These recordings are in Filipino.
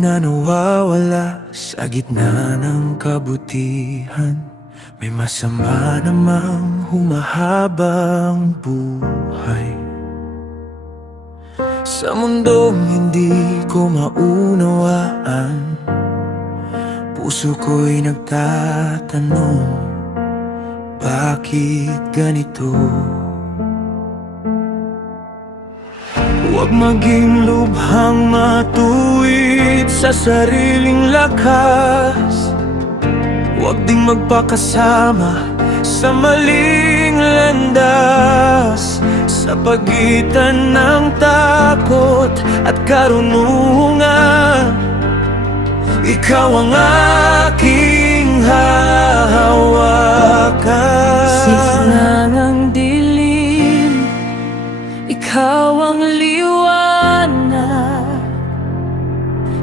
na nawawala sa gitna ng kabutihan. May masama namang humahabang buhay sa mundong hindi ko maunawaan. Puso ko'y nagtatanong, bakit ganito? Huwag maging lubhang matuwid sa sariling lakas. Huwag ding magpakasama sa maling landas. Sa pagitan ng takot at karunungan, ikaw ang aking hahawakan. Sigla ng dilim, ikaw ang liwanag.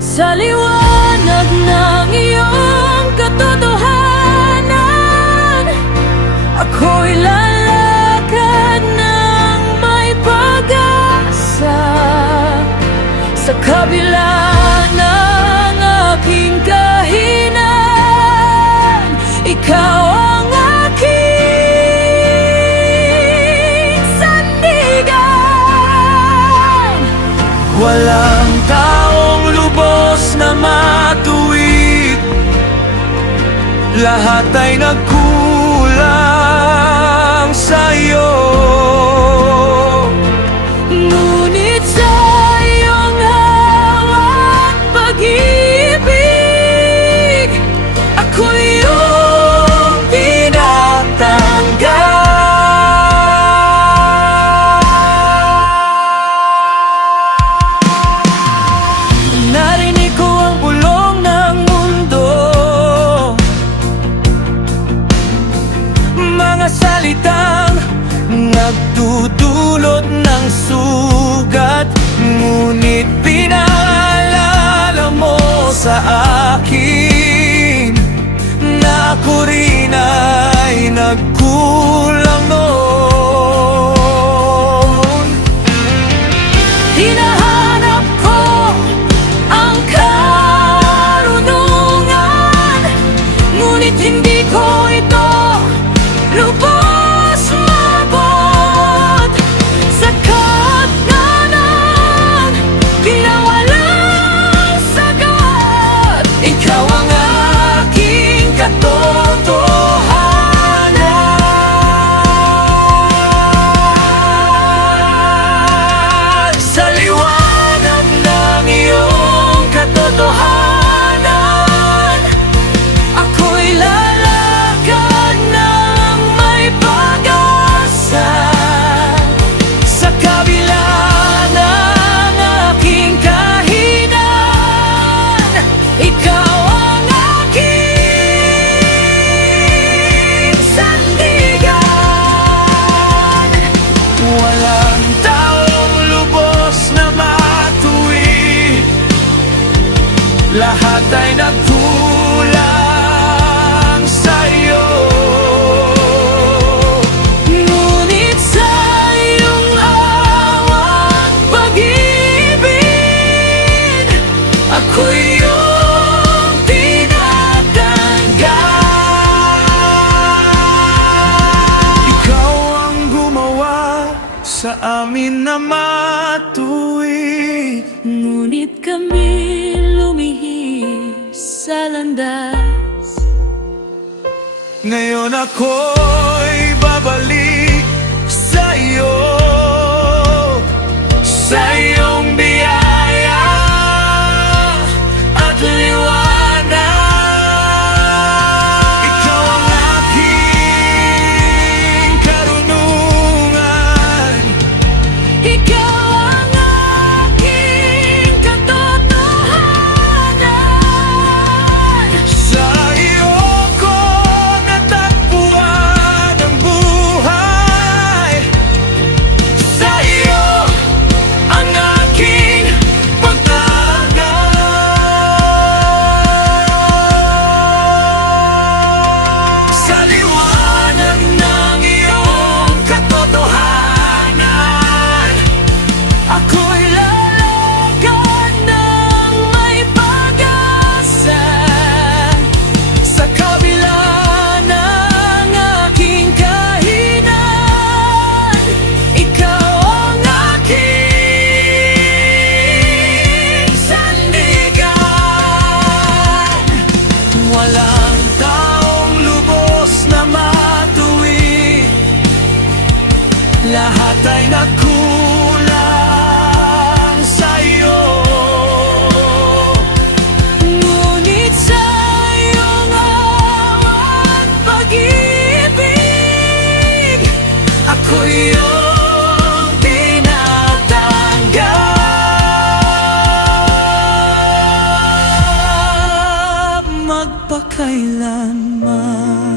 Sa liwanag ng iyong katotohanan, ako'y lalakad ng may pag-asa. Sa kabila ng aking kahinaan, ikaw ang aking sandigan. Walang taong lubos na matuwid, lahat ay nagkulang sa'yo. Ngunit sa iyong hawak pag-ibig, ako'y iyong tinatanggap. Narinig ko ang bulong ng mundo, mga salitang nagdudulot ng sugat. Ngunit pinaalala mo sa akin na ako rin ay nagkulang noon. Hinahanap ko ang karunungan, ngunit hindi ko ito lubos mabot. Sa katganan, pinawalang sagot, ikaw ang aking katotohanan. Sa liwanag ng iyong katotohanan, ako'y lalakad ng may pag-asa. Sa kabila ng aking kahinaan, ikaw ang aking sandigan. Walang taong lubos na matuwid, lahat ay nagkulang sa'yo. Ngunit sa iyong hawak pag-ibig, ako'y iyong tinatanggap. Ikaw ang gumawa sa amin na matuwid. Ngunit kami lumihis sa landas. Ngayon ako'y babalik sa'yo, sa iyong biyaya at liwanag. Ikaw ang aking karunungan. Ikaw ang aking katotohanan. Sa iyo ko natagpuan ang magpakailanman.